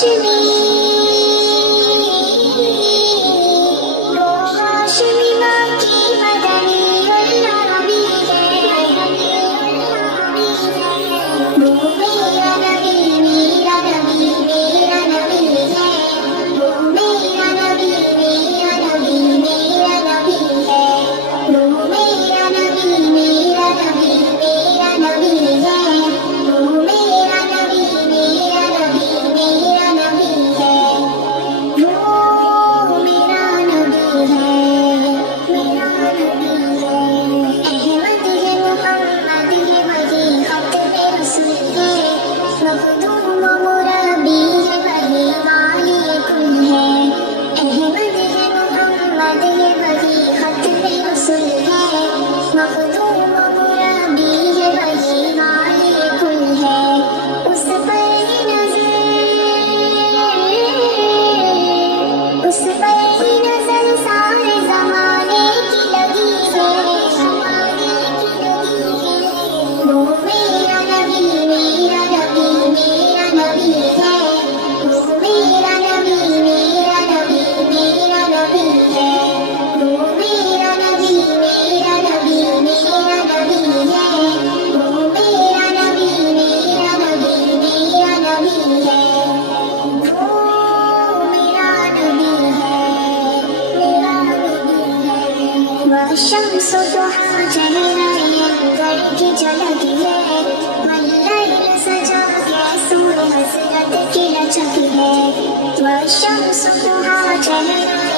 ہاشمی وہ ہاشمی ماں کی مدنی اللہ بھی ہے وہ میرا نبی میرا نبی میرا نبی ہے وہ میرا نبی میرا نبی میرا نبی ہے وہ میرا نبی میرا نبی میرا نبی ہے وہ میرا نبی میرا نبی میرا نبی ہے وہ میرا نبی ہے میرا نبی ہے احمد ہے محمد ہے وہی ختم رسول ہے مخدوم و مربی ہے وہی والی کل ہے احمد ہے محمد ہے وہی ختم رسول ہے مخدوم و مربی ہے وہی والی کل ہے اس پر ہی نظر سارے زمانے کی لگی ہے وہ میرا نبی میرا نبی میرا نبی ہے وہ میرا نبی میرا نبی میرا نبی ہے وہ میرا نبی میرا نبی میرا نبی ہے وہ میرا نبی میرا نبی میرا نبی ہے وہ میرا نبی ہے میرا نبی ہے والشمس ضحا چہرہ اندر کی جھلک ہے واللیل سجا کے سور حسرت کی لچک ہے والشمس ضحا چہرہ